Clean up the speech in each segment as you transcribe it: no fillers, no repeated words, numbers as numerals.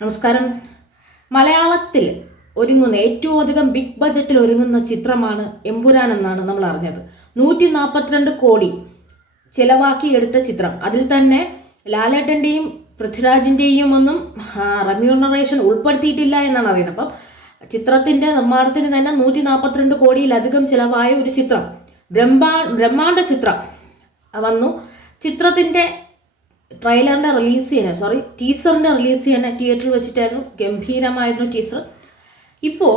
നമസ്കാരം. മലയാളത്തിൽ ഒരുങ്ങുന്ന ഏറ്റവും അധികം ബിഗ് ബജറ്റിൽ ഒരുങ്ങുന്ന ചിത്രമാണ് എമ്പുരാൻ എന്നാണ് നമ്മൾ അറിഞ്ഞത്. 142 കോടി ചിലവാക്കിയെടുത്ത ചിത്രം. അതിൽ തന്നെ ലാലേട്ടൻ്റെയും പൃഥ്വിരാജിൻ്റെയും ഒന്നും റെമ്യൂണറേഷൻ ഉൾപ്പെടുത്തിയിട്ടില്ല എന്നാണ് അറിയുന്നത്. അപ്പം ചിത്രത്തിൻ്റെ നിർമ്മാണത്തിന് തന്നെ 142 കോടിയിലധികം ചിലവായ ഒരു ചിത്രം, ബ്രഹ്മാണ്ഡ ചിത്രം വന്നു. ചിത്രത്തിൻ്റെ ട്രെയിലറിൻ്റെ ടീസറിൻ്റെ റിലീസ് ചെയ്യാൻ തിയേറ്ററിൽ വെച്ചിട്ടായിരുന്നു. ഗംഭീരമായിരുന്നു ടീസർ. ഇപ്പോൾ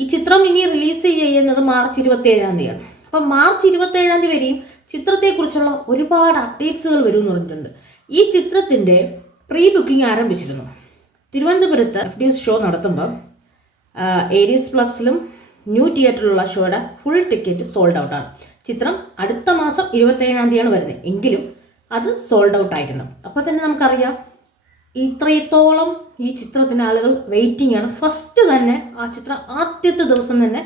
ഈ ചിത്രം ഇനി റിലീസ് ചെയ്യുന്നത് മാർച്ച് 27-ാം തീയതിയാണ്. അപ്പം മാർച്ച് 27-ാം തീയതി വരെയും ചിത്രത്തെക്കുറിച്ചുള്ള ഒരുപാട് അപ്ഡേറ്റ്സുകൾ വരുമെന്ന് പറഞ്ഞിട്ടുണ്ട്. ഈ ചിത്രത്തിൻ്റെ പ്രീ ബുക്കിംഗ് ആരംഭിച്ചിരുന്നു. തിരുവനന്തപുരത്ത് FDS ഷോ നടത്തുമ്പോൾ ഏരീസ് പ്ലക്സിലും ന്യൂ തിയേറ്ററിലുള്ള ഷോയുടെ ഫുൾ ടിക്കറ്റ് സോൾഡ് ഔട്ടാണ്. ചിത്രം അടുത്ത മാസം 27-ാം തീയതിയാണ് വരുന്നത്. എങ്കിലും അത് സോൾഡ് ഔട്ട് ആയിരുന്നു. അപ്പോൾ തന്നെ നമുക്കറിയാം ഇത്രത്തോളം ഈ ചിത്രത്തിന് ആളുകൾ വെയിറ്റിംഗ് ആണ്. ഫസ്റ്റ് തന്നെ ആ ചിത്രം ആദ്യത്തെ ദിവസം തന്നെ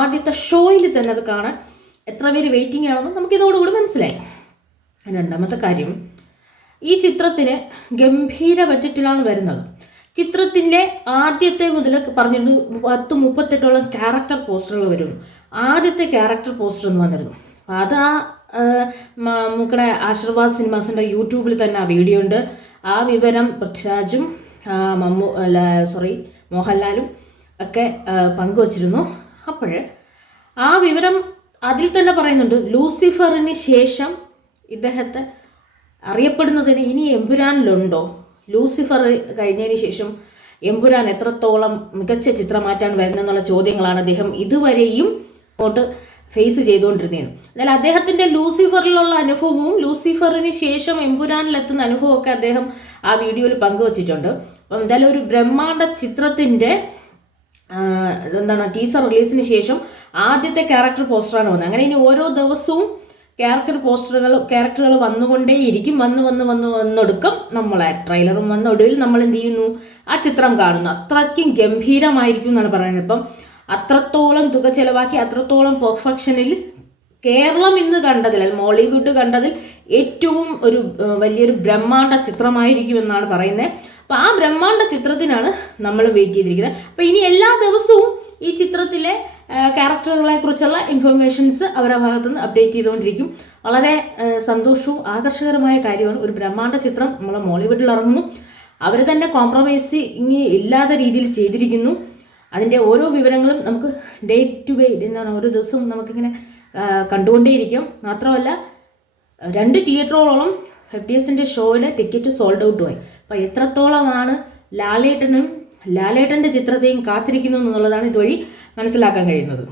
ആദ്യത്തെ ഷോയിൽ തന്നെ അത് കാണാൻ എത്ര പേര് വെയിറ്റിംഗ് ആണെന്ന് നമുക്കിതോടുകൂടി മനസ്സിലായി. രണ്ടാമത്തെ കാര്യം, ഈ ചിത്രത്തിന് ഗംഭീര ബഡ്ജറ്റിലാണ് വരുന്നത്. ചിത്രത്തിൻ്റെ ആദ്യത്തെ മുതൽ പറഞ്ഞിരുന്നു 38 ക്യാരക്ടർ പോസ്റ്ററുകൾ വരുന്നു. ആദ്യത്തെ ക്യാരക്ടർ പോസ്റ്റർ എന്ന് വന്നിരുന്നു. അത് മൂക്കടെ ആശീർവാദ് സിനിമാസിൻ്റെ യൂട്യൂബിൽ തന്നെ ആ വീഡിയോ ഉണ്ട്. ആ വിവരം പൃഥ്വിരാജും മോഹൻലാലും ഒക്കെ പങ്കുവച്ചിരുന്നു. അപ്പോൾ ആ വിവരം അതിൽ തന്നെ പറയുന്നുണ്ട്, ലൂസിഫറിന് ശേഷം ഇദ്ദേഹത്തെ അറിയപ്പെടുന്നതിന് ഇനി എമ്പുരാനിലുണ്ടോ? ലൂസിഫർ കഴിഞ്ഞതിന് ശേഷം എമ്പുരാൻ എത്രത്തോളം മികച്ച ചിത്രമായിട്ടാണ് വരുന്നതെന്നുള്ള ചോദ്യങ്ങളാണ് അദ്ദേഹം ഇതുവരെയും അങ്ങോട്ട് ഫേസ് ചെയ്തുകൊണ്ടിരുന്നത്. എന്നാൽ അദ്ദേഹത്തിൻ്റെ ലൂസിഫറിലുള്ള അനുഭവവും ലൂസിഫറിന് ശേഷം എമ്പുരാനിലെത്തുന്ന അനുഭവമൊക്കെ അദ്ദേഹം ആ വീഡിയോയിൽ പങ്കുവച്ചിട്ടുണ്ട്. അപ്പം എന്തായാലും ഒരു ബ്രഹ്മാണ്ഡ ചിത്രത്തിൻ്റെ ടീസർ റിലീസിന് ശേഷം ആദ്യത്തെ ക്യാരക്ടർ പോസ്റ്ററാണ് വന്നത്. അങ്ങനെ ഇനി ഓരോ ദിവസവും ക്യാരക്ടറുകൾ വന്നുകൊണ്ടേയിരിക്കും. വന്നൊടുക്കം നമ്മളെ ട്രെയിലറും വന്ന ഒടുവിൽ നമ്മൾ എന്ത് ചെയ്യുന്നു, ആ ചിത്രം കാണുന്നു. അത്രയ്ക്കും ഗംഭീരമായിരിക്കും എന്നാണ് പറയുന്നത്. ഇപ്പം അത്രത്തോളം തുക ചെലവാക്കി അത്രത്തോളം പെർഫെക്ഷനിൽ കേരളം ഇന്ന് കണ്ടതിൽ, മോളിവുഡ് കണ്ടതിൽ ഏറ്റവും ഒരു വലിയൊരു ബ്രഹ്മാണ്ഡ ചിത്രമായിരിക്കും എന്നാണ് പറയുന്നത്. അപ്പോൾ ആ ബ്രഹ്മാണ്ഡ ചിത്രത്തിനാണ് നമ്മൾ വെയിറ്റ് ചെയ്തിരിക്കുന്നത്. അപ്പോൾ ഇനി എല്ലാ ദിവസവും ഈ ചിത്രത്തിലെ ക്യാരക്ടറുകളെ കുറിച്ചുള്ള ഇൻഫർമേഷൻസ് അവരുടെ ഭാഗത്തുനിന്ന് അപ്ഡേറ്റ് ചെയ്തുകൊണ്ടിരിക്കും. വളരെ സന്തോഷവും ആകർഷകരമായ കാര്യമാണ്. ഒരു ബ്രഹ്മാണ്ഡ ചിത്രം നമ്മളെ മോളിവുഡിൽ ഇറങ്ങുന്നു. അവർ തന്നെ കോംപ്രമൈസിങ് ഇല്ലാത്ത രീതിയിൽ ചെയ്തിരിക്കുന്നു. അതിൻ്റെ ഓരോ വിവരങ്ങളും നമുക്ക് ഡേ ടു ഡേ ഓരോ ദിവസവും നമുക്കിങ്ങനെ കണ്ടുകൊണ്ടേയിരിക്കും. മാത്രമല്ല 2 തിയേറ്ററുകളോളം FDSൻ്റെ ഷോയിലെ ടിക്കറ്റ് സോൾഡ് ഔട്ടുമായി. അപ്പോൾ എത്രത്തോളമാണ് ലാലേട്ടൻ്റെ ചിത്രത്തെയും കാത്തിരിക്കുന്നു എന്നുള്ളതാണ് ഇതുവഴി മനസ്സിലാക്കാൻ കഴിയുന്നത്.